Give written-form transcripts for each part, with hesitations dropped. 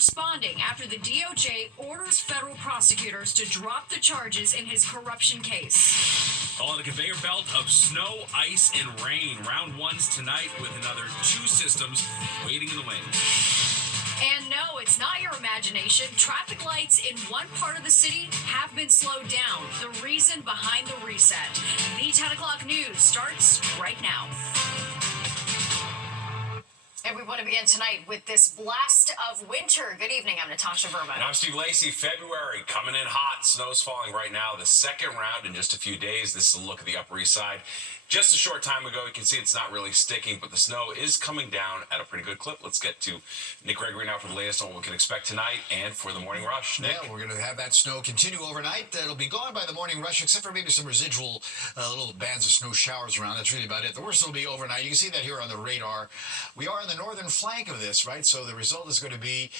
responding after the DOJ orders federal prosecutors to drop the charges in his corruption case. On a conveyor belt of snow, ice, and rain. Round one's tonight with another 2 systems waiting in the wings. And no, it's not your imagination. Traffic lights in one part of the city have been slowed down. The reason behind the reset. The 10 o'clock news starts right now. And we want to begin tonight with this blast of winter. Good evening, I'm Natasha Verma. And I'm Steve Lacey. February coming in hot. Snow's falling right now. The second round in just a few days. This is a look at the Upper East Side. Just a short time ago, you can see it's not really sticking, but the snow is coming down at a pretty good clip. Let's get to Nick Gregory now for the latest on what we can expect tonight and for the morning rush. Nick? Yeah, we're going to have that snow continue overnight. It'll be gone by the morning rush, except for maybe some residual little bands of snow showers around. That's really about it. The worst will be overnight. You can see that here on the radar. We are on the northern flank of this, right? So the result is going to be,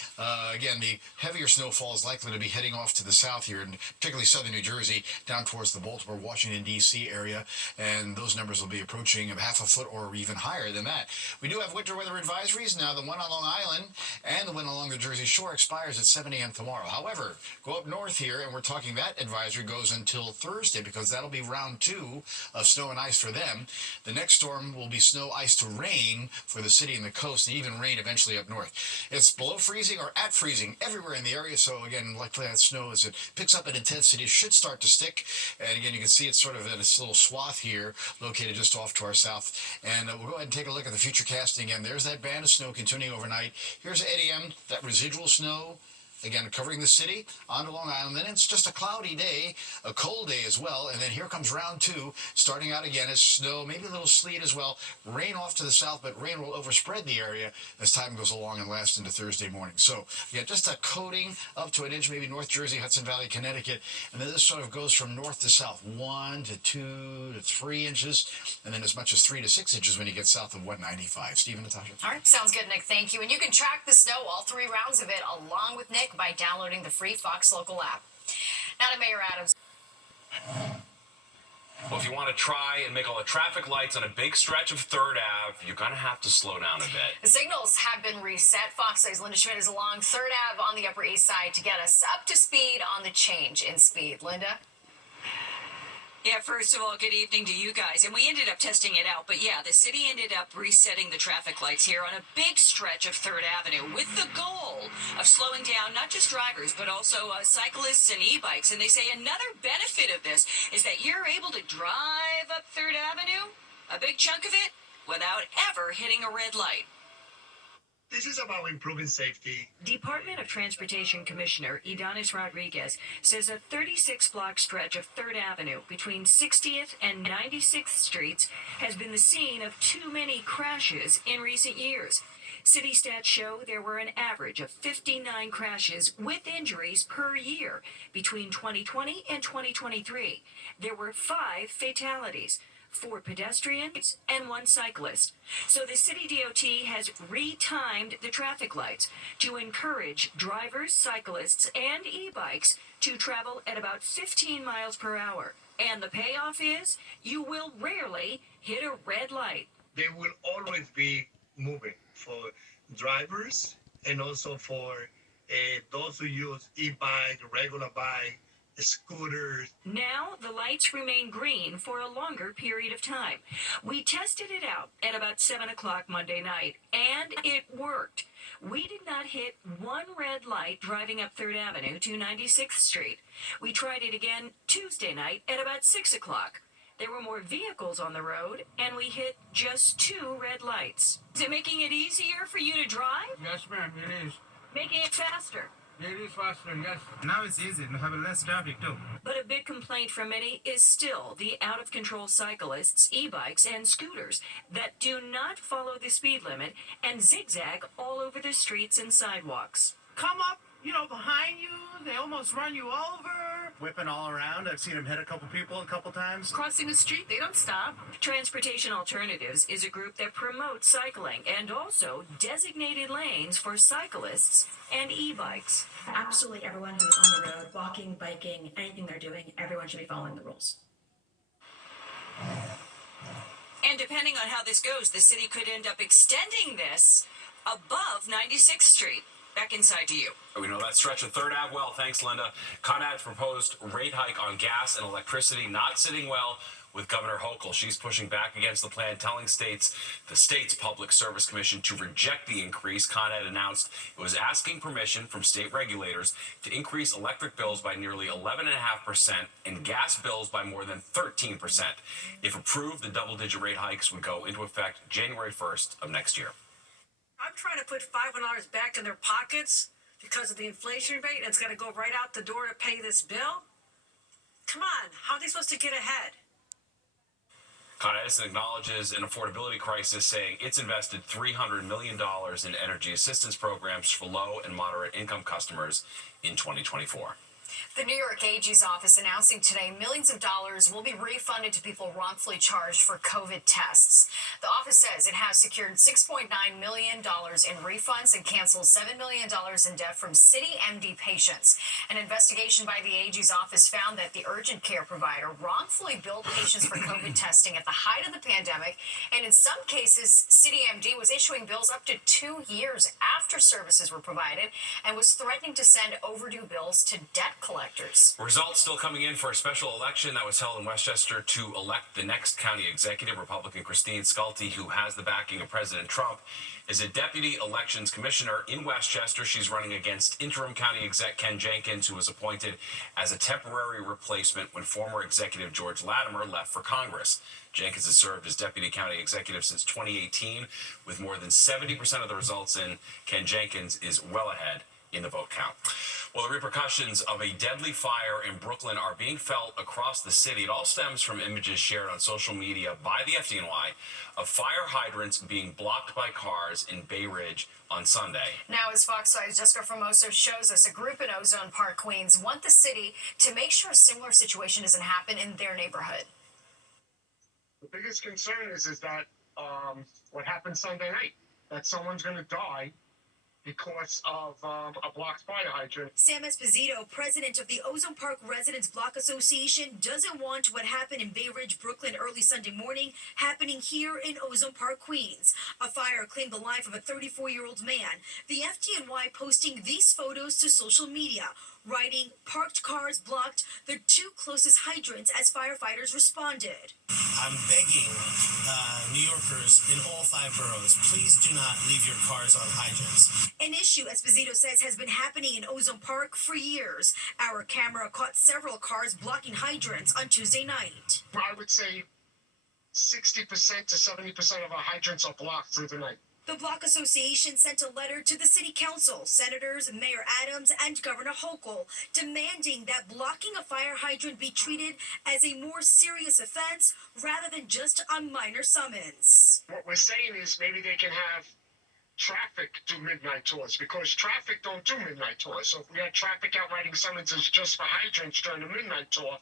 again, the heavier snowfall is likely to be heading off to the south here, and particularly southern New Jersey, down towards the Baltimore, Washington, D.C. area. And those numbers will be approaching half a foot or even higher than that. We do have winter weather advisories. Now, the one on Long Island and the one along the Jersey Shore expires at 7 a.m. tomorrow. However, go up north here, and we're talking that advisory goes until Thursday because that'll be round 2 of snow and ice for them. The next storm will be snow, ice to rain for the city and the coast, and even rain eventually up north. It's below freezing or at freezing everywhere in the area, so again, likely that snow, as it picks up in intensity, should start to stick. And again, you can see it's sort of in this little swath here, located just off to our south. And we'll go ahead and take a look at the future casting again. There's that band of snow continuing overnight. Here's 8 a.m., that residual snow, again, covering the city onto Long Island. Then it's just a cloudy day, a cold day as well. And then here comes round 2, starting out again as snow, maybe a little sleet as well. Rain off to the south, but rain will overspread the area as time goes along and lasts into Thursday morning. So, yeah, just a coating up to an inch, maybe North Jersey, Hudson Valley, Connecticut. And then this sort of goes from north to south, 1 to 2 to 3 inches, and then as much as 3 to 6 inches when you get south of 195. Stephen, Natasha. All right, sounds good, Nick. Thank you. And you can track the snow, all 3 rounds of it, along with Nick by downloading the free Fox Local app. Now to Mayor Adams. Well, if you want to try and make all the traffic lights on a big stretch of 3rd Ave, you're going to have to slow down a bit. The signals have been reset. Fox 6's Linda Schmidt is along 3rd Ave on the Upper East Side to get us up to speed on the change in speed. Linda? Yeah, first of all, good evening to you guys. And we ended up testing it out. But yeah, the city ended up resetting the traffic lights here on a big stretch of 3rd Avenue with the goal of slowing down not just drivers, but also cyclists and e-bikes. And they say another benefit of this is that you're able to drive up 3rd Avenue, a big chunk of it, without ever hitting a red light. This is about improving safety. Department of Transportation Commissioner Idanis Rodriguez says a 36-block stretch of 3rd Avenue between 60th and 96th Streets has been the scene of too many crashes in recent years. City stats show there were an average of 59 crashes with injuries per year between 2020 and 2023. There were 5 fatalities, 4 pedestrians and 1 cyclist. So the city DOT has retimed the traffic lights to encourage drivers, cyclists, and e-bikes to travel at about 15 miles per hour. And the payoff is you will rarely hit a red light. They will always be moving for drivers and also for those who use e-bike, regular bike, scooters. Now the lights remain green for a longer period of time. We tested it out at about 7 o'clock Monday night, and it worked. We did not hit 1 red light driving up 3rd Avenue to 96th Street. We tried it again Tuesday night at about 6 o'clock. There were more vehicles on the road, and we hit just 2 red lights. Is it making it easier for you to drive? Yes, ma'am, it is. Making it faster? It is faster, yes. Now it's easy. We have less traffic, too. But a big complaint from many is still the out-of-control cyclists, e-bikes, and scooters that do not follow the speed limit and zigzag all over the streets and sidewalks. Come up, behind you. They almost run you over. Whipping all around. I've seen them hit a couple people a couple times. Crossing the street, they don't stop. Transportation Alternatives is a group that promotes cycling and also designated lanes for cyclists and e-bikes. Absolutely everyone who's on the road, walking, biking, anything they're doing, everyone should be following the rules. And depending on how this goes, the city could end up extending this above 96th Street. Back inside to you. We know that stretch of 3rd Ave well. Thanks, Linda. Con Ed's proposed rate hike on gas and electricity not sitting well with Governor Hochul. She's pushing back against the plan, telling the state's Public Service Commission to reject the increase. Con Ed announced it was asking permission from state regulators to increase electric bills by nearly 11.5% and gas bills by more than 13%. If approved, the double-digit rate hikes would go into effect January 1st of next year. I'm trying to put $500 back in their pockets because of the inflation rate, and it's going to go right out the door to pay this bill? Come on, how are they supposed to get ahead? Con Edison acknowledges an affordability crisis, saying it's invested $300 million in energy assistance programs for low and moderate income customers in 2024. The New York AG's office announcing today millions of dollars will be refunded to people wrongfully charged for COVID tests. The office says it has secured $6.9 million in refunds and canceled $7 million in debt from CityMD patients. An investigation by the AG's office found that the urgent care provider wrongfully billed patients for COVID testing at the height of the pandemic, and in some cases, CityMD was issuing bills up to 2 years after services were provided and was threatening to send overdue bills to debt collectors. Results still coming in for a special election that was held in Westchester to elect the next county executive. Republican Christine Sculty, who has the backing of President Trump, is a deputy elections commissioner in Westchester. She's running against interim county exec Ken Jenkins, who was appointed as a temporary replacement when former executive George Latimer left for Congress. Jenkins has served as deputy county executive since 2018. With more than 70% of the results in, Ken Jenkins is well ahead in the vote count. Well, the repercussions of a deadly fire in Brooklyn are being felt across the city. It all stems from images shared on social media by the FDNY of fire hydrants being blocked by cars in Bay Ridge on Sunday. Now, as Fox 5's Jessica Formoso shows us, a group in Ozone Park, Queens, want the city to make sure a similar situation doesn't happen in their neighborhood. The biggest concern is that what happened Sunday night, that someone's going to die because of a blocked fire hydrant. Sam Esposito, president of the Ozone Park Residents Block Association, doesn't want what happened in Bay Ridge, Brooklyn early Sunday morning happening here in Ozone Park, Queens. A fire claimed the life of a 34-year-old man. The FDNY posting these photos to social media, writing, "Parked cars blocked the 2 closest hydrants as firefighters responded." I'm begging New Yorkers in all 5 boroughs, please do not leave your cars on hydrants. An issue, Esposito says, has been happening in Ozone Park for years. Our camera caught several cars blocking hydrants on Tuesday night. I would say 60% to 70% of our hydrants are blocked through the night. The Block Association sent a letter to the City Council, Senators Mayor Adams and Governor Hochul, demanding that blocking a fire hydrant be treated as a more serious offense rather than just a minor summons. What we're saying is maybe they can have traffic do midnight tours, because traffic don't do midnight tours. So if we had traffic out writing summonses just for hydrants during the midnight tour,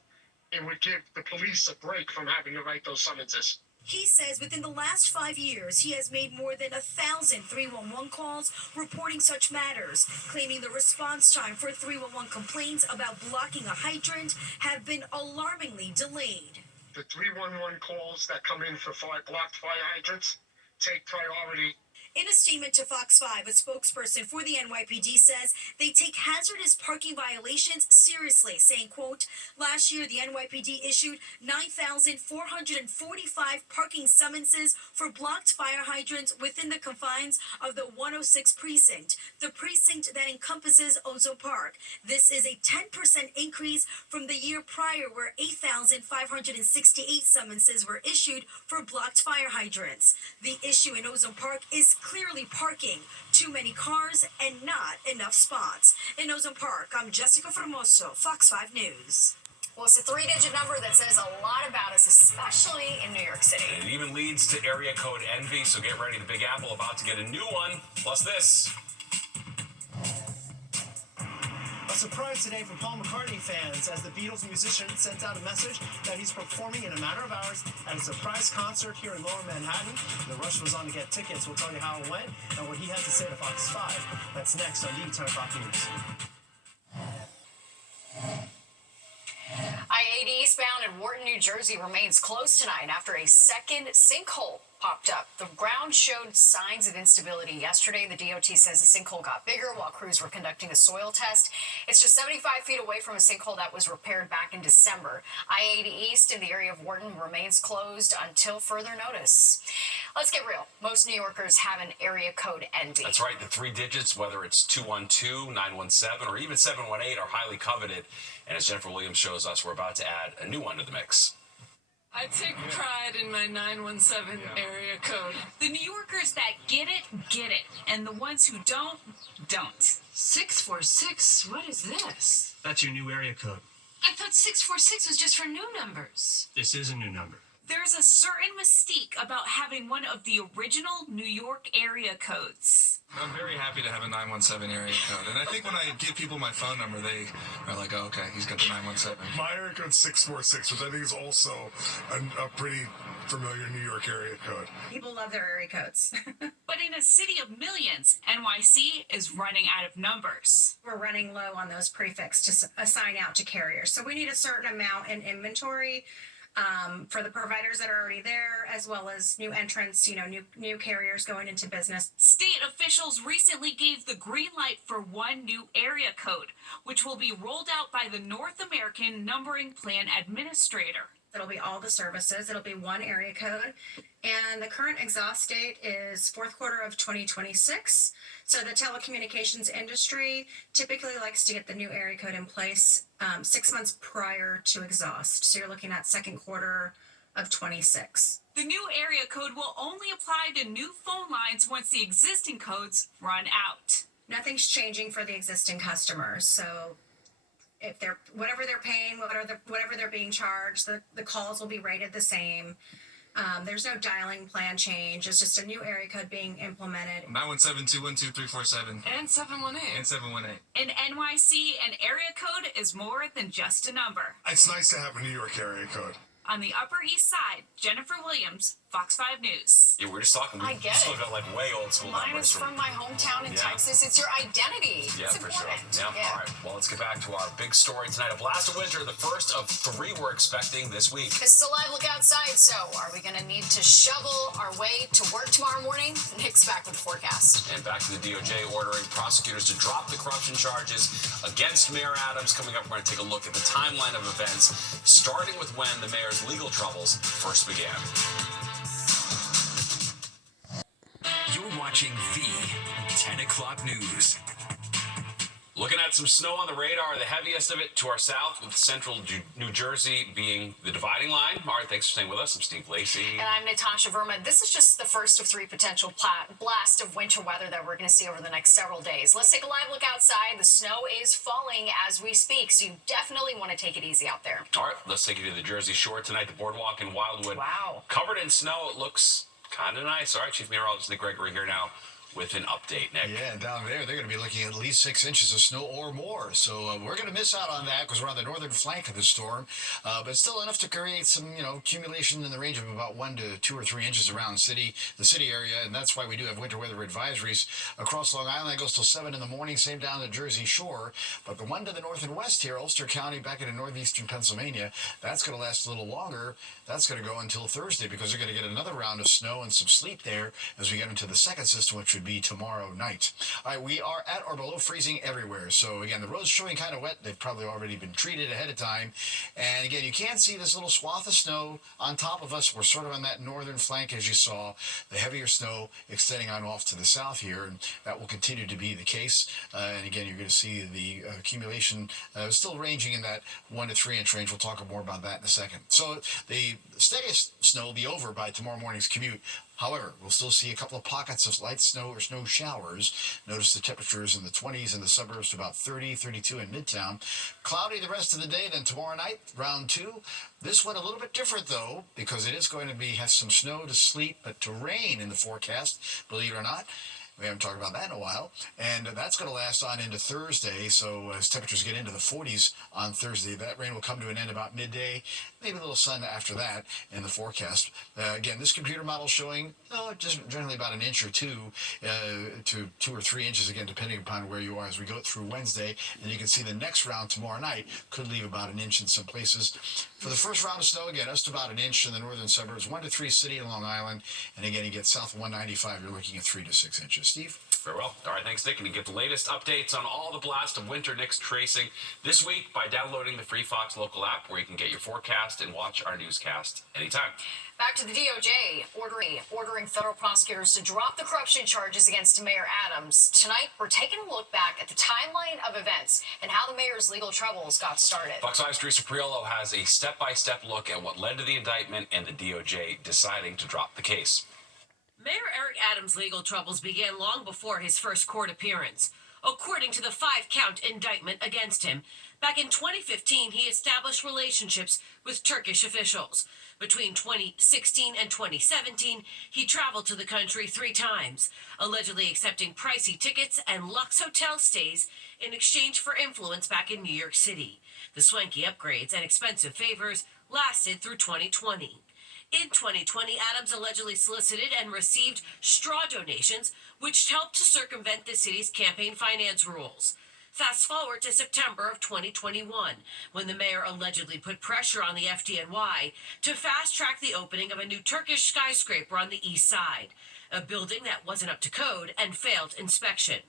it would give the police a break from having to write those summonses. He says within the last 5 years, he has made more than 1,000 311 calls reporting such matters, claiming the response time for 311 complaints about blocking a hydrant have been alarmingly delayed. The 311 calls that come in for blocked fire hydrants take priority. In a statement to Fox 5, a spokesperson for the NYPD says they take hazardous parking violations seriously, saying, quote, "Last year, the NYPD issued 9,445 parking summonses for blocked fire hydrants within the confines of the 106 precinct, the precinct that encompasses Ozone Park. This is a 10% increase from the year prior, where 8,568 summonses were issued for blocked fire hydrants. The issue in Ozone Park is clearly parking, too many cars and not enough spots." In Ozone Park, I'm Jessica Formoso, Fox 5 News. Well, it's a 3-digit number that says a lot about us, especially in New York City. And it even leads to area code envy, so get ready. The Big Apple about to get a new one. Plus this. A surprise today for Paul McCartney fans as the Beatles musician sent out a message that he's performing in a matter of hours at a surprise concert here in Lower Manhattan. The rush was on to get tickets. We'll tell you how it went and what he had to say to Fox 5. That's next on the 10 o'clock news. I-80 eastbound in Wharton, New Jersey remains closed tonight after a second sinkhole popped up. The ground showed signs of instability yesterday. The DOT says the sinkhole got bigger while crews were conducting a soil test. It's just 75 feet away from a sinkhole that was repaired back in December. I-80 East in the area of Wharton remains closed until further notice. Let's get real. Most New Yorkers have an area code ending. That's right. The 3 digits, whether it's 212, 917, or even 718, are highly coveted. And as Jennifer Williams shows us, we're about to add a new one to the mix. I take pride in my 917 area code. The New Yorkers that get it, and the ones who don't. 646, what is this? That's your new area code. I thought 646 was just for new numbers. This is a new number. There's a certain mystique about having one of the original New York area codes. I'm very happy to have a 917 area code. And I think when I give people my phone number, they are like, oh, okay, he's got the 917. My area code's 646, which I think is also a pretty familiar New York area code. People love their area codes. But in a city of millions, NYC is running out of numbers. We're running low on those prefix to assign out to carriers. So we need a certain amount in inventory for the providers that are already there, as well as new entrants, new carriers going into business. State officials recently gave the green light for one new area code, which will be rolled out by the North American Numbering Plan Administrator. It'll be all the services. It'll be one area code. And the current exhaust date is fourth quarter of 2026. So the telecommunications industry typically likes to get the new area code in place 6 months prior to exhaust. So you're looking at second quarter of 26. The new area code will only apply to new phone lines once the existing codes run out. Nothing's changing for the existing customers. So if they're whatever they're paying, whatever they're being charged, the calls will be rated the same. There's no dialing plan change. It's just a new area code being implemented. 917-212-347. And 718. And 718. In NYC, an area code is more than just a number. It's nice to have a New York area code. On the Upper East Side, Jennifer Williams, Fox 5 News. Yeah, we're just talking. I get still it. got like way old school Mine numbers is from my hometown in Texas. It's your identity. Yeah, it's for important. sure. Yeah. All right. Well, let's get back to our big story tonight. A blast of winter, the first of 3 we're expecting this week. This is a live look outside, so are we going to need to shovel our way to work tomorrow morning? Nick's back with the forecast. And back to the DOJ ordering prosecutors to drop the corruption charges against Mayor Adams. Coming up, we're going to take a look at the timeline of events, starting with when the mayor's legal troubles first began. You're watching the 10 o'clock news. Looking at some snow on the radar, the heaviest of it to our south, with central New Jersey being the dividing line. All right, thanks for staying with us. I'm Steve Lacey. And I'm Natasha Verma. This is just the first of 3 potential blasts of winter weather that we're going to see over the next several days. Let's take a live look outside. The snow is falling as we speak, so you definitely want to take it easy out there. All right, let's take you to the Jersey Shore tonight. The boardwalk in Wildwood. Wow. Covered in snow. It looks kind of nice. All right, Chief Meteorologist Nick Gregory here now with an update, Nick. Yeah, down there, they're going to be looking at least 6 inches of snow or more. So we're going to miss out on that because we're on the northern flank of the storm. But still enough to create some, accumulation in the range of about 1 to 2 or 3 inches around the city area. And that's why we do have winter weather advisories across Long Island. That goes till 7 in the morning, same down the Jersey Shore. But the one to the north and west here, Ulster County, back into northeastern Pennsylvania, that's going to last a little longer. That's going to go until Thursday because they're going to get another round of snow and some sleet there as we get into the second system, which would be tomorrow night. All right, we are at or below freezing everywhere. So again, the roads showing kind of wet. They've probably already been treated ahead of time. And again, you can't see this little swath of snow on top of us. We're sort of on that northern flank, as you saw, the heavier snow extending on off to the south here, and that will continue to be the case. And again, you're going to see the accumulation still ranging in that 1 to 3 inch range. We'll talk more about that in a second. So the steadiest snow will be over by tomorrow morning's commute. However, we'll still see a couple of pockets of light snow or snow showers. Notice the temperatures in the 20s in the suburbs to about 30, 32 in Midtown. Cloudy the rest of the day, then tomorrow night, round 2. This one a little bit different, though, because it is going to have some snow to sleet, but to rain in the forecast, believe it or not. We haven't talked about that in a while. And that's going to last on into Thursday. So as temperatures get into the 40s on Thursday, that rain will come to an end about midday. Maybe a little sun after that in the forecast. Again, this computer model showing just generally about an inch or two to 2 or 3 inches, again, depending upon where you are as we go through Wednesday. And you can see the next round tomorrow night could leave about an inch in some places. For the first round of snow, again, just about an inch in the northern suburbs, 1 to 3 City and Long Island. And again, you get south of 195, you're looking at 3 to 6 inches. Steve? Very well. All right, thanks, Nick. And you get the latest updates on all the blast of winter Nick's tracing this week by downloading the free Fox Local app, where you can get your forecast and watch our newscast anytime. Back to the DOJ ordering federal prosecutors to drop the corruption charges against Mayor Adams. Tonight, we're taking a look back at the timeline of events and how the mayor's legal troubles got started. Fox 5's Teresa Priolo has a step-by-step look at what led to the indictment and the DOJ deciding to drop the case. Mayor Eric Adams' legal troubles began long before his first court appearance. According to the 5-count indictment against him, back in 2015, he established relationships with Turkish officials. Between 2016 and 2017, he traveled to the country 3 times, allegedly accepting pricey tickets and luxe hotel stays in exchange for influence back in New York City. The swanky upgrades and expensive favors lasted through 2020. In 2020, Adams allegedly solicited and received straw donations, which helped to circumvent the city's campaign finance rules. Fast forward to September of 2021, when the mayor allegedly put pressure on the FDNY to fast-track the opening of a new Turkish skyscraper on the east side, a building that wasn't up to code and failed inspection.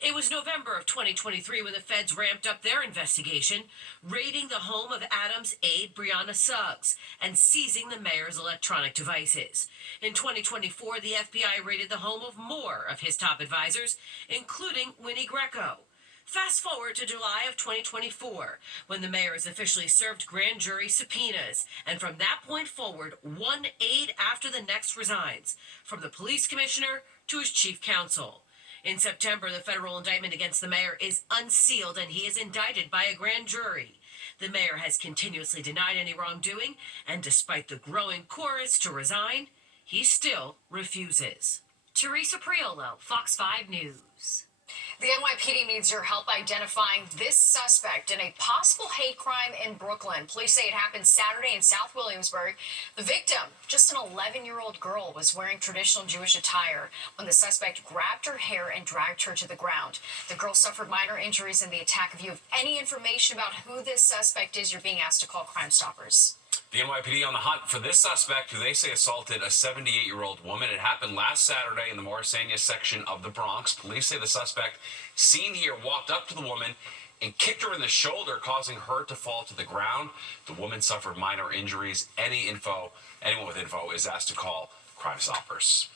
It was November of 2023 when the feds ramped up their investigation, raiding the home of Adams' aide Brianna Suggs and seizing the mayor's electronic devices. In 2024, the FBI raided the home of more of his top advisors, including Winnie Greco. Fast forward to July of 2024, when the mayor is officially served grand jury subpoenas, and from that point forward, one aide after the next resigns, from the police commissioner to his chief counsel. In September, the federal indictment against the mayor is unsealed and he is indicted by a grand jury. The mayor has continuously denied any wrongdoing, and despite the growing chorus to resign, he still refuses. Teresa Priolo, Fox 5 News. The NYPD needs your help identifying this suspect in a possible hate crime in Brooklyn. Police say it happened Saturday in South Williamsburg. The victim, just an 11-year-old girl, was wearing traditional Jewish attire when the suspect grabbed her hair and dragged her to the ground. The girl suffered minor injuries in the attack. If you have any information about who this suspect is, you're being asked to call Crime Stoppers. The NYPD on the hunt for this suspect, who they say assaulted a 78-year-old woman. It happened last Saturday in the Morrisania section of the Bronx. Police say the suspect, seen here, walked up to the woman and kicked her in the shoulder, causing her to fall to the ground. The woman suffered minor injuries. Anyone with info is asked to call Crime Stoppers.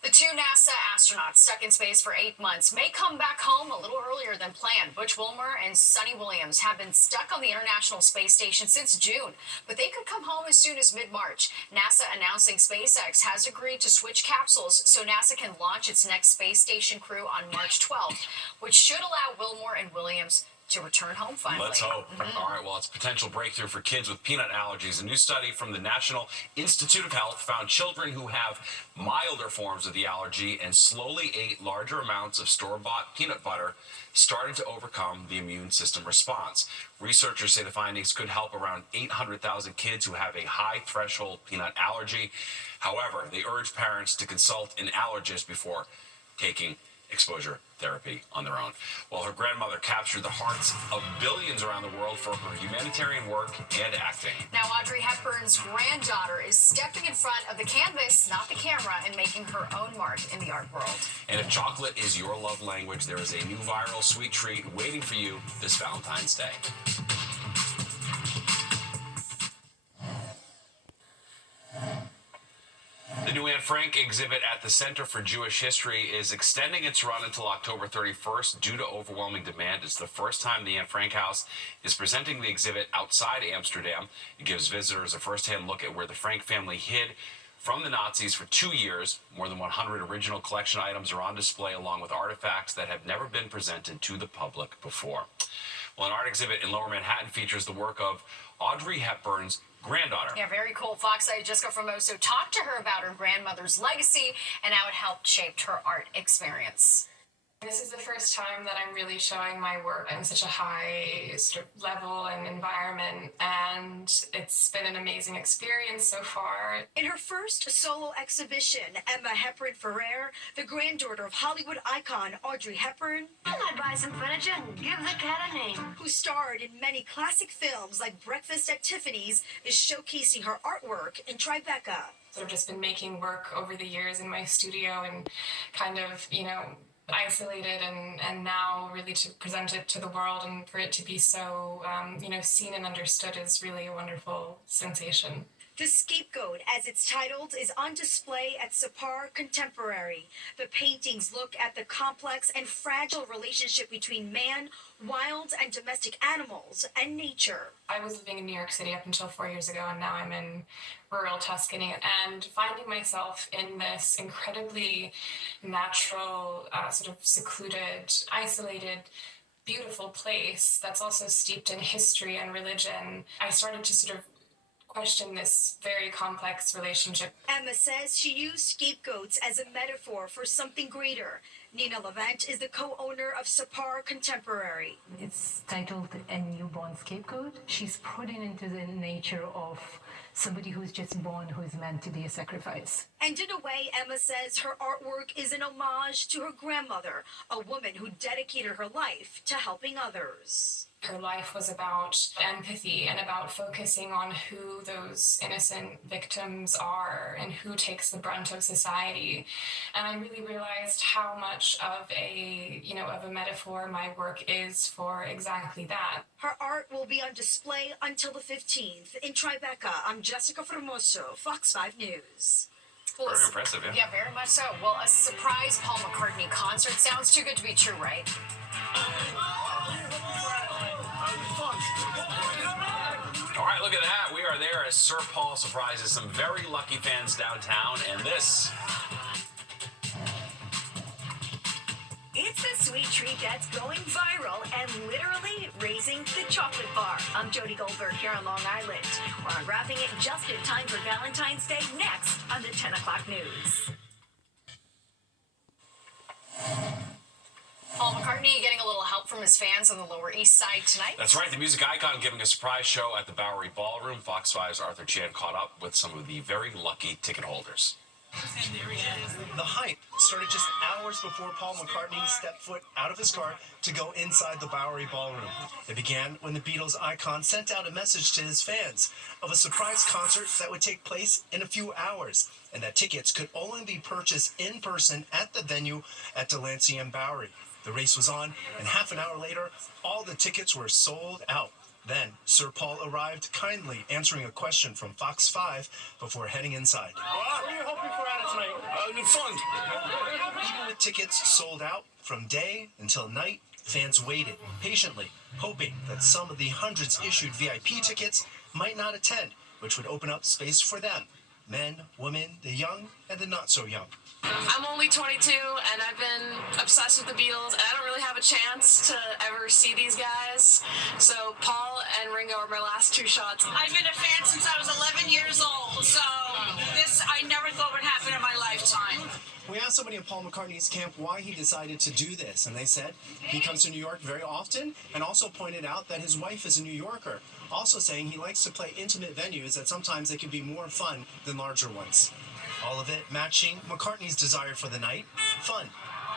The 2 NASA astronauts stuck in space for 8 months may come back home a little earlier than planned. Butch Wilmore and Sonny Williams have been stuck on the International Space Station since June, but they could come home as soon as mid-March. NASA announcing SpaceX has agreed to switch capsules so NASA can launch its next space station crew on March 12th, which should allow Wilmore and Williams to return home finally. Let's hope. All right, well, it's a potential breakthrough for kids with peanut allergies. A new study from the National Institute of Health found children who have milder forms of the allergy and slowly ate larger amounts of store-bought peanut butter started to overcome the immune system response. Researchers say the findings could help around 800,000 kids who have a high threshold peanut allergy. However, they urge parents to consult an allergist before taking exposure therapy on their own. Well, her grandmother captured the hearts of billions around the world for her humanitarian work and acting. Now, Audrey Hepburn's granddaughter is stepping in front of the canvas, not the camera, and making her own mark in the art world. And if chocolate is your love language, there is a new viral sweet treat waiting for you this Valentine's Day. The new Anne Frank exhibit at the Center for Jewish History is extending its run until October 31st due to overwhelming demand. It's the first time the Anne Frank House is presenting the exhibit outside Amsterdam. It gives visitors a first-hand look at where the Frank family hid from the Nazis for 2 years. More than 100 original collection items are on display, along with artifacts that have never been presented to the public before. Well, an art exhibit in Lower Manhattan features the work of Audrey Hepburn's granddaughter. Yeah, very cool. Fox 8 Jessica Formoso talked to her about her grandmother's legacy and how it helped shape her art experience. This is the first time that I'm really showing my work in such a high sort of level and environment, and it's been an amazing experience so far. In her first solo exhibition, Emma Hepburn Ferrer, the granddaughter of Hollywood icon Audrey Hepburn, I'd buy some furniture and give the cat a name. who starred in many classic films like Breakfast at Tiffany's, is showcasing her artwork in Tribeca. So I've just been making work over the years in my studio and kind of, isolated, and now really to present it to the world and for it to be so, seen and understood is really a wonderful sensation. The Scapegoat, as it's titled, is on display at Sapar Contemporary. The paintings look at the complex and fragile relationship between man, wild and domestic animals, and nature. I was living in New York City up until 4 years ago, and now I'm in rural Tuscany, and finding myself in this incredibly natural, sort of secluded, isolated, beautiful place that's also steeped in history and religion, I started to sort of question this very complex relationship. Emma says she used scapegoats as a metaphor for something greater. Nina Levent is the co-owner of Sapar Contemporary. It's titled A Newborn Scapegoat. She's putting into the nature of somebody who's just born, who is meant to be a sacrifice. And in a way, Emma says her artwork is an homage to her grandmother, a woman who dedicated her life to helping others. Her life was about empathy and about focusing on who those innocent victims are and who takes the brunt of society. And I really realized how much of a metaphor my work is for exactly that. Her art will be on display until the 15th in Tribeca. I'm Jessica Formoso, Fox 5 News. Well, Very impressive, yeah. Yeah, very much so. Well, a surprise Paul McCartney concert sounds too good to be true, right? All right, look at that. We are there as Sir Paul surprises some very lucky fans downtown, and this. It's a sweet treat that's going viral and literally raising the chocolate bar. I'm Jody Goldberg here on Long Island. We're unwrapping it just in time for Valentine's Day next on the 10 o'clock news. Paul McCartney getting a little help from his fans on the Lower East Side tonight. That's right, the music icon giving a surprise show at the Bowery Ballroom. Fox 5's Arthur Chan caught up with some of the very lucky ticket holders. The hype started just hours before Paul McCartney stepped foot out of his car to go inside the Bowery Ballroom. It began when the Beatles icon sent out a message to his fans of a surprise concert that would take place in a few hours, and that tickets could only be purchased in person at the venue at Delancey and Bowery. The race was on, and half an hour later, all the tickets were sold out. Then, Sir Paul arrived, kindly answering a question from Fox 5 before heading inside. What are you hoping for out of tonight? Fun. Even with tickets sold out, from day until night, fans waited patiently, hoping that some of the hundreds issued VIP tickets might not attend, which would open up space for them. Men, women, the young, and the not-so-young. I'm only 22, and I've been obsessed with the Beatles, and I don't really have a chance to ever see these guys. So Paul and Ringo are my last two shots. I've been a fan since I was 11 years old, so this I never thought would happen in my lifetime. We asked somebody in Paul McCartney's camp why he decided to do this, and they said he comes to New York very often, and also pointed out that his wife is a New Yorker, also saying he likes to play intimate venues that sometimes they can be more fun than larger ones. All of it matching McCartney's desire for the night, fun.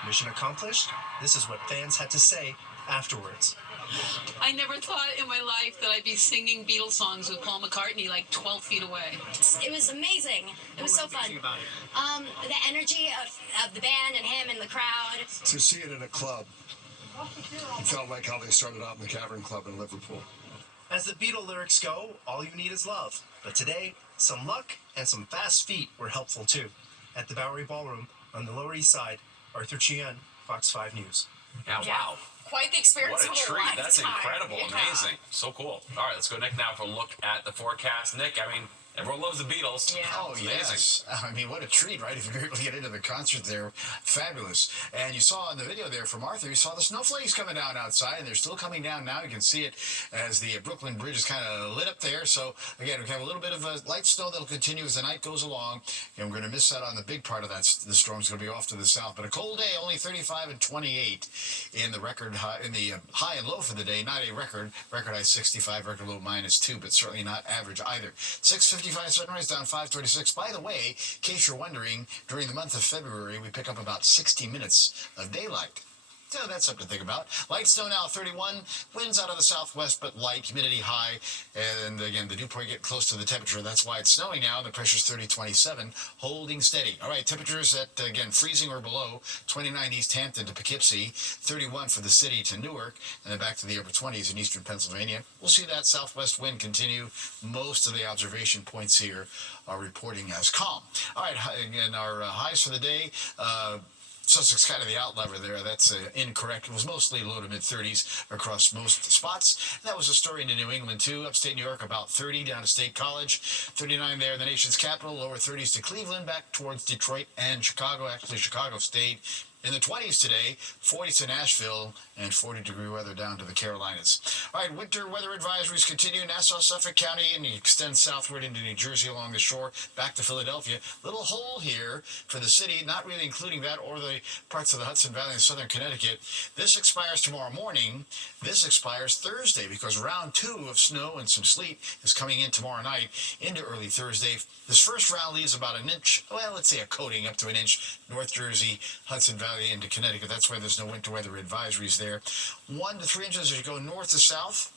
Mission accomplished. This is what fans had to say afterwards. I never thought in my life that I'd be singing Beatles songs with Paul McCartney like 12 feet away. It was amazing. It was so fun. About it? The energy of the band and him and the crowd. To see it in a club, it felt like how they started out in the Cavern Club in Liverpool. As the Beatle lyrics go, all you need is love. But today, some luck and some fast feet were helpful too. At the Bowery Ballroom on the Lower East Side, Arthur Chian, Fox 5 News. Yeah, wow. quite the experience. What a of treat. lifetime. That's incredible. Yeah. Amazing. So cool. All right, let's go, Nick, now for a look at the forecast. Nick, I mean, everyone loves the Beatles. Yeah. Oh, It's yes. I mean, what a treat, right? If you're able to get into the concert there, fabulous. And you saw in the video there from Arthur, you saw the snowflakes coming down outside, and they're still coming down now. You can see it as the Brooklyn Bridge is kind of lit up there. So, again, we have a little bit of light snow that'll continue as the night goes along. And we're going to miss out on the big part of that. The storm's going to be off to the south. But a cold day, only 35 and 28 in the record high, in the high and low for the day. Not a record. Record high 65, record low -2, but certainly not average either. 6:55 sunrise down 5:36. By the way, in case you're wondering, during the month of February, we pick up about 60 minutes of daylight. So that's something to think about. Light snow now 31. Winds out of the southwest, but light. Humidity high. And again, the dew point get close to the temperature. That's why it's snowing now. The pressure's 30-27, holding steady. All right, temperatures at, again, freezing or below. 29 East Hampton to Poughkeepsie. 31 for the city to Newark. And then back to the upper 20s in eastern Pennsylvania. We'll see that southwest wind continue. Most of the observation points here are reporting as calm. All right, again, our highs for the day. Sussex kind of the outlier there. That's incorrect. It was mostly low to mid-30s across most spots. That was a story into New England, too. Upstate New York, about 30 down to State College. 39 there in the nation's capital. Lower 30s to Cleveland, back towards Detroit and Chicago. Actually, Chicago stayed in the 20s today, 40 to Nashville, and 40-degree weather down to the Carolinas. All right, winter weather advisories continue. Nassau, Suffolk County, and you extend southward into New Jersey along the shore, back to Philadelphia. Little hole here for the city, not really including that or the parts of the Hudson Valley and southern Connecticut. This expires tomorrow morning. This expires Thursday because round 2 of snow and some sleet is coming in tomorrow night into early Thursday. This first round leaves about an inch, well, let's say a coating up to an inch, North Jersey, Hudson Valley into Connecticut. That's why there's no winter weather advisories there. 1 to 3 inches as you go north to south.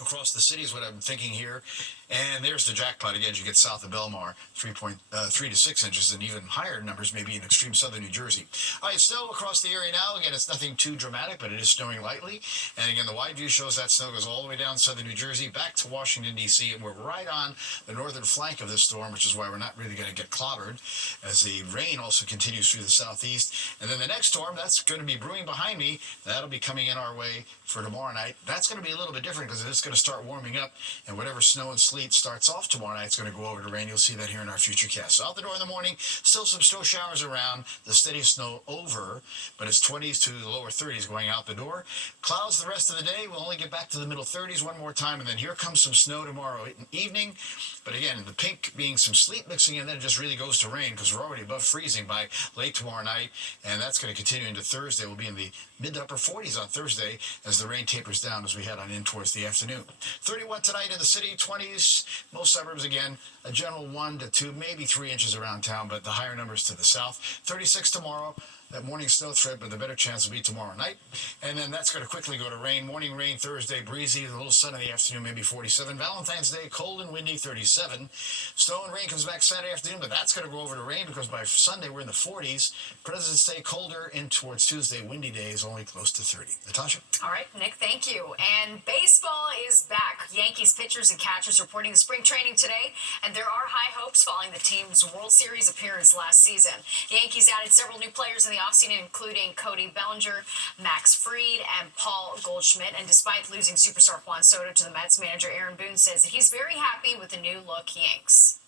Across the city is what I'm thinking here. And there's the jackpot again. You get south of Belmar, 3 to 6 inches, and even higher numbers maybe in extreme southern New Jersey. All right, snow across the area now. Again, it's nothing too dramatic, but it is snowing lightly. And again, the wide view shows that snow goes all the way down southern New Jersey, back to Washington, D.C., and we're right on the northern flank of this storm, which is why we're not really going to get clobbered, as the rain also continues through the southeast. And then the next storm, that's going to be brewing behind me. That'll be coming in our way for tomorrow night. That's going to be a little bit different because it's going to start warming up, and whatever snow and sleet starts off tomorrow night, it's going to go over to rain. You'll see that here in our future cast. So out the door in the morning, still some snow showers around, the steady snow over, but it's 20s to the lower 30s going out the door. Clouds the rest of the day. We'll only get back to the middle 30s one more time, and then here comes some snow tomorrow evening. But again, the pink being some sleet mixing in, then it just really goes to rain because we're already above freezing by late tomorrow night, and that's going to continue into Thursday. We'll be in the mid to upper 40s on Thursday as the rain tapers down as we head on in towards the afternoon. 31 tonight in the city, 20s, most suburbs again, a general 1 to 2, maybe 3 inches around town, but the higher numbers to the south. 36 tomorrow. That morning snow threat, but the better chance will be tomorrow night. And then that's going to quickly go to rain. Morning rain Thursday, breezy, a little sun in the afternoon, maybe 47. Valentine's Day, cold and windy, 37. Snow and rain comes back Saturday afternoon, but that's going to go over to rain because by Sunday we're in the 40s. President's Day, colder, in towards Tuesday, windy days, only close to 30. Natasha? All right, Nick, thank you. And baseball is back. Yankees pitchers and catchers reporting to spring training today, and there are high hopes following the team's World Series appearance last season. The Yankees added several new players in the offseason, including Cody Bellinger, Max Fried, and Paul Goldschmidt. And despite losing superstar Juan Soto to the Mets, manager Aaron Boone says that he's very happy with the new look Yanks.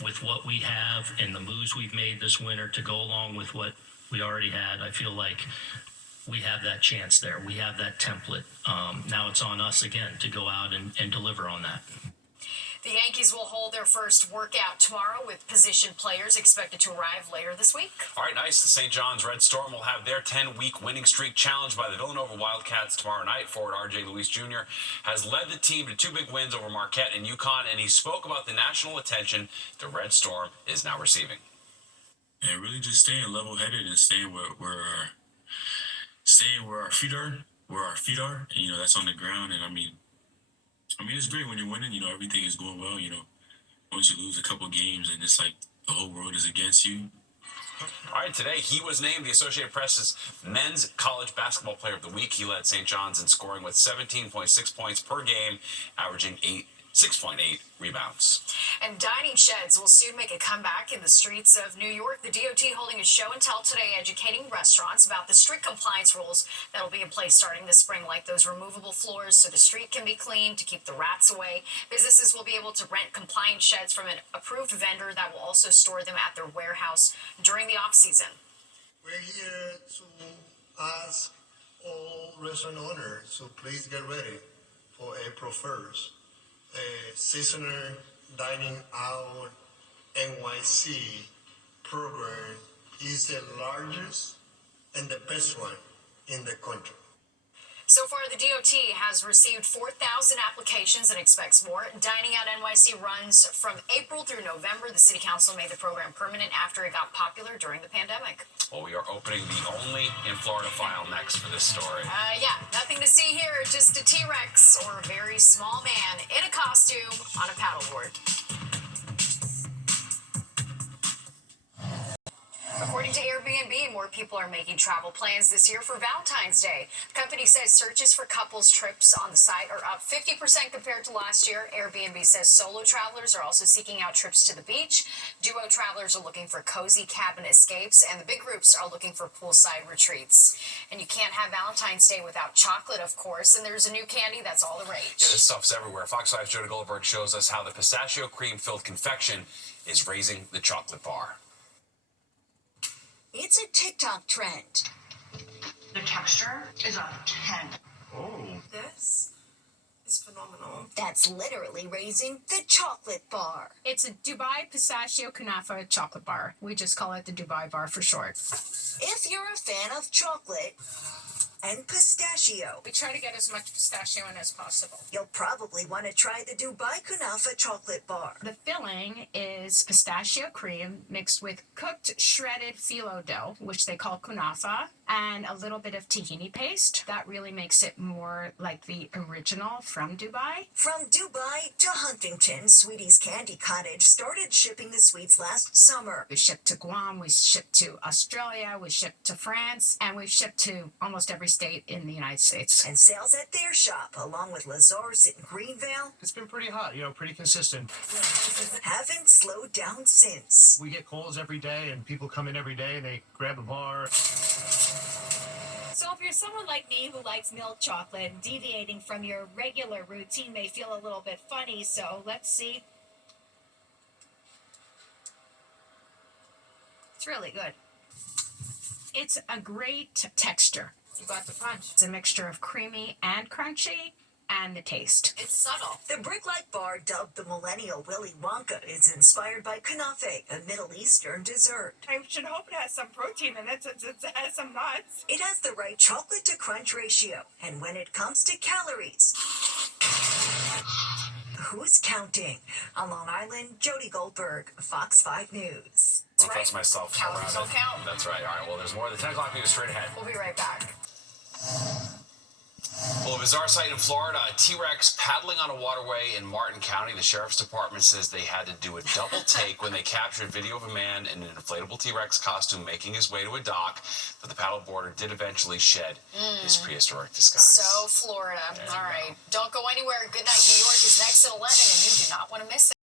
With what we have and the moves we've made this winter to go along with what we already had, I feel like we have that chance there. We have that template. Now it's on us again to go out and deliver on that. The Yankees will hold their first workout tomorrow with position players expected to arrive later this week. All right, nice. The St. John's Red Storm will have their 10-week winning streak challenged by the Villanova Wildcats tomorrow night. Forward R.J. Luis Jr. has led the team to 2 big wins over Marquette and UConn, and he spoke about the national attention the Red Storm is now receiving. And really just staying level-headed and staying where our feet are, and, that's on the ground. And I mean, it's great when you're winning, everything is going well, once you lose a couple games and it's like the whole world is against you. All right, today he was named the Associated Press's Men's College Basketball Player of the Week. He led St. John's in scoring with 17.6 points per game, averaging 8 6.8 rebounds. And dining sheds will soon make a comeback in the streets of New York. The DOT holding a show and tell today, educating restaurants about the strict compliance rules that will be in place starting this spring, like those removable floors so the street can be cleaned to keep the rats away. Businesses will be able to rent compliant sheds from an approved vendor that will also store them at their warehouse during the off-season. We're here to ask all restaurant owners to please get ready for April 1st. Seasonal Dining Out NYC program is the largest and the best one in the country. So far, the DOT has received 4,000 applications and expects more. Dining Out NYC runs from April through November. The City Council made the program permanent after it got popular during the pandemic. Well, we are opening the only in Florida file next for this story. Yeah, nothing to see here, just a T-Rex or a very small man in a costume on a paddleboard. According to Airbnb, more people are making travel plans this year for Valentine's Day. The company says searches for couples trips on the site are up 50% compared to last year. Airbnb says solo travelers are also seeking out trips to the beach. Duo travelers are looking for cozy cabin escapes, and the big groups are looking for poolside retreats. And you can't have Valentine's Day without chocolate, of course, and there's a new candy that's all the rage. Yeah, this stuff's everywhere. Fox 5's Jody Goldberg shows us how the pistachio cream-filled confection is raising the chocolate bar. It's a TikTok trend. The texture is a 10. Oh. This is phenomenal. That's literally raising the chocolate bar. It's a Dubai pistachio kunafa chocolate bar. We just call it the Dubai bar for short. If you're a fan of chocolate and pistachio, We try to get as much pistachio in as possible. you'll probably want to try the Dubai Kunafa chocolate bar. The filling is pistachio cream mixed with cooked shredded phyllo dough, which they call kunafa, and a little bit of tahini paste. That really makes it more like the original from Dubai. From Dubai to Huntington, Sweetie's Candy Cottage started shipping the sweets last summer. We ship to Guam, we ship to Australia, we ship to France, and we've shipped to almost every state in the United States. And sales at their shop, along with Lazar's in Greenvale, It's been pretty hot, pretty consistent. haven't slowed down since. We get calls every day, and people come in every day, and they grab a bar. So if you're someone like me who likes milk chocolate, deviating from your regular routine may feel a little bit funny, so let's see. It's really good. It's a great texture. You got the punch. It's a mixture of creamy and crunchy, and the taste. It's subtle. The brick-like bar, dubbed the Millennial Willy Wonka, is inspired by kunafe, a Middle Eastern dessert. I should hope it has some protein in it since it has some nuts. It has the right chocolate to crunch ratio, and when it comes to calories, who's counting? On Long Island, Jody Goldberg, Fox 5 News. I'll trust myself Calories around don't it. count. That's right. All right, well, there's more. The 10 o'clock news straight ahead. We'll be right back. Well, a bizarre sight in Florida, a T-Rex paddling on a waterway in Martin County. The sheriff's department says they had to do a double take when they captured video of a man in an inflatable T-Rex costume making his way to a dock, but the paddleboarder did eventually shed his prehistoric disguise. So Florida. All right. Don't go anywhere. Good night. New York is next at 11, and you do not want to miss it.